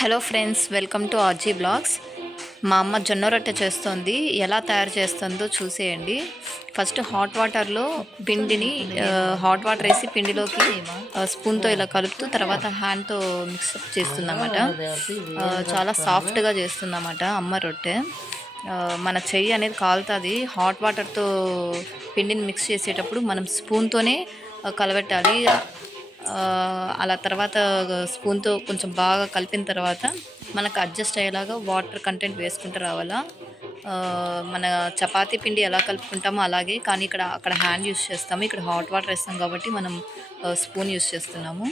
Hello friends, welcome to R G blogs. మా అమ్మ జొన్న రొట్టె చేస్తుంది. ఎలా తయారు చేస్తుందో చూసేయండి. ఫస్ట్ హాట్ వాటర్లో పిండిని హాట్ వాటర్ వేసి పిండిలోకి స్పూన్తో ఇలా కలుపుతూ తర్వాత హ్యాండ్తో మిక్సప్ చేస్తుందన్నమాట. చాలా సాఫ్ట్గా చేస్తుందన్నమాట అమ్మ రొట్టె. మన చెయ్యి అనేది కాలుతుంది. హాట్ వాటర్తో పిండిని మిక్స్ చేసేటప్పుడు మనం స్పూన్తోనే కలబెట్టాలి. అలా తర్వాత స్పూన్తో కొంచెం బాగా కలిపిన తర్వాత మనకు అడ్జస్ట్ అయ్యేలాగా వాటర్ కంటెంట్ వేసుకుంటూ రావాలా. మన చపాతీ పిండి ఎలా కలుపుకుంటామో అలాగే, కానీ అక్కడ హ్యాండ్ యూస్ చేస్తాము, ఇక్కడ హాట్ వాటర్ వేస్తాం కాబట్టి మనం స్పూన్ యూస్ చేస్తున్నాము.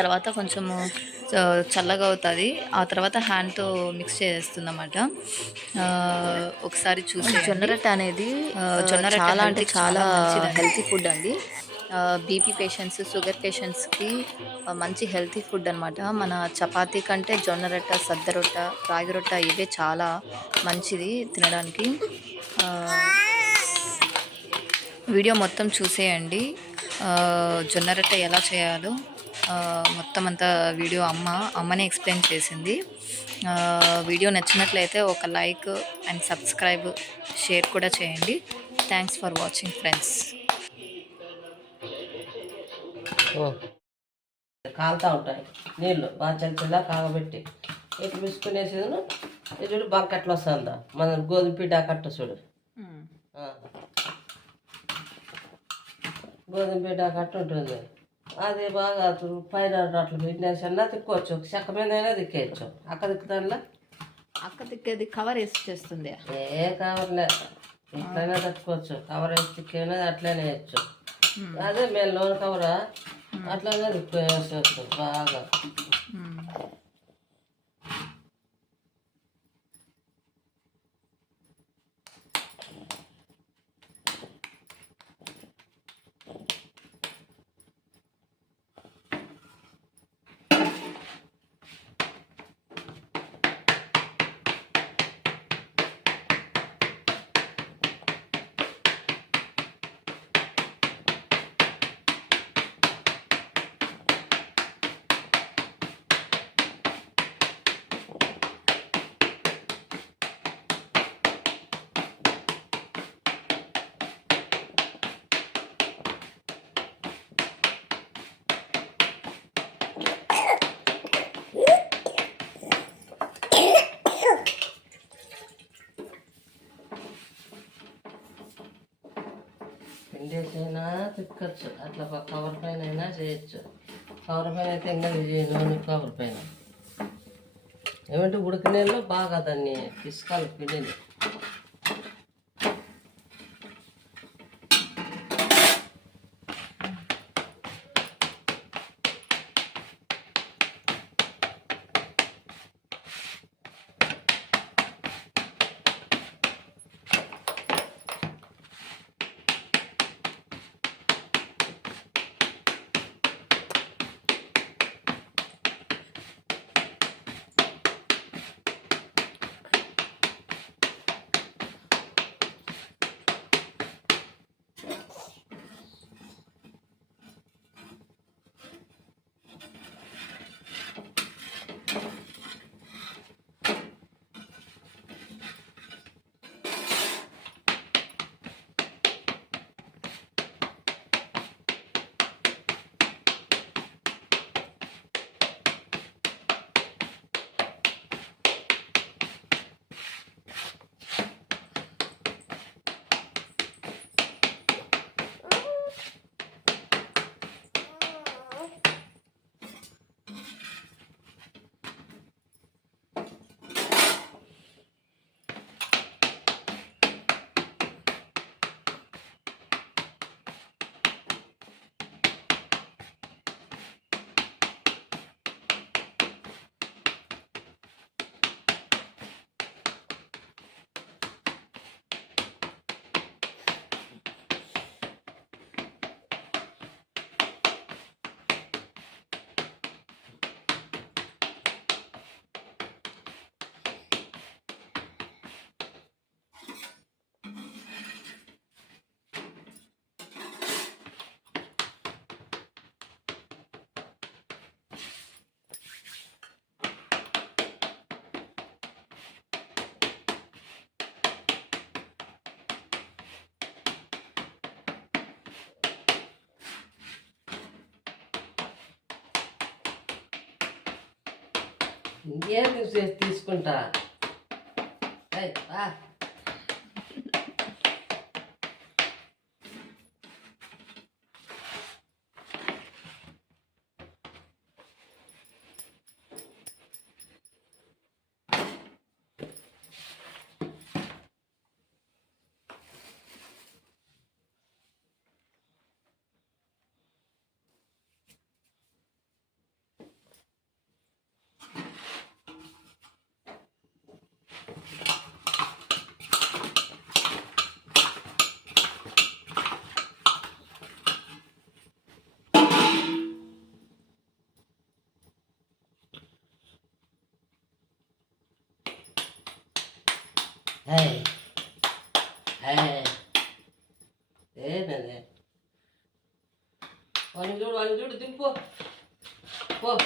తర్వాత కొంచెము చల్లగా అవుతుంది. ఆ తర్వాత హ్యాండ్తో మిక్స్ చేస్తుందన్నమాట. ఒకసారి చూసి జొన్న రొట్టె అనేది జొన్న రొట్టె చాలా అంటే చాలా హెల్తీ ఫుడ్ అండి. బీపీ పేషెంట్స్, షుగర్ పేషెంట్స్కి మంచి హెల్తీ ఫుడ్ అనమాట. మన చపాతీ కంటే జొన్న రొట్టె, సద్ద రొట్టె, రాగి రొట్టె ఇవే చాలా మంచిది తినడానికి. వీడియో మొత్తం చూసేయండి. జొన్న రొట్టె ఎలా చేయాలో మొత్తం అంతా వీడియో అమ్మనే ఎక్స్ప్లెయిన్ చేసింది. వీడియో నచ్చినట్లయితే ఒక లైక్ అండ్ సబ్స్క్రైబ్, షేర్ కూడా చేయండి. Thanks for watching friends. కాలుతూ ఉంటాయి నీళ్ళు బాగా చల్లిలా కాగబెట్టి ఇటు పిసుకునేసేది. చూడు బంకట్లు వస్తుందా మన గోధుమ పిండి ఆ కట్ట చూడు, గోధుమ పిండి ఆ కట్ట ఉంటుంది. అది బాగా పైన అట్లా పెట్టినేసన్నా తిక్కోవచ్చు, చెక్క మీద అయినా తిక్కేయచ్చు. అక్క దిక్కుతాడులా అక్క దిక్కేది కవర్ వేసి చేస్తుంది. ఏ కవర్లే ఇట్లయినా తట్టుకోవచ్చు, కవర్ వేసి తిక్కేనా అట్లనే వేయచ్చు. అదే మేము లోన్ కవరా అట్లనే తిక్కేసేవచ్చు బాగా. పిండేసైనా తిక్కచ్చు, అట్లా కవర్ పైన అయినా చేయొచ్చు. కవర్ పైన అయితే ఇంకా నూనె కవర్ పైన ఏమంటే ఉడికినేళ్ళు బాగా దాన్ని పిసుకాలి పిండిని. ఇంకేం తీసుకుంటా. ఏయ్, బా. ఏయ్, ఏయ్. ఏంటది? వాడిని చూడు దింపు. పో.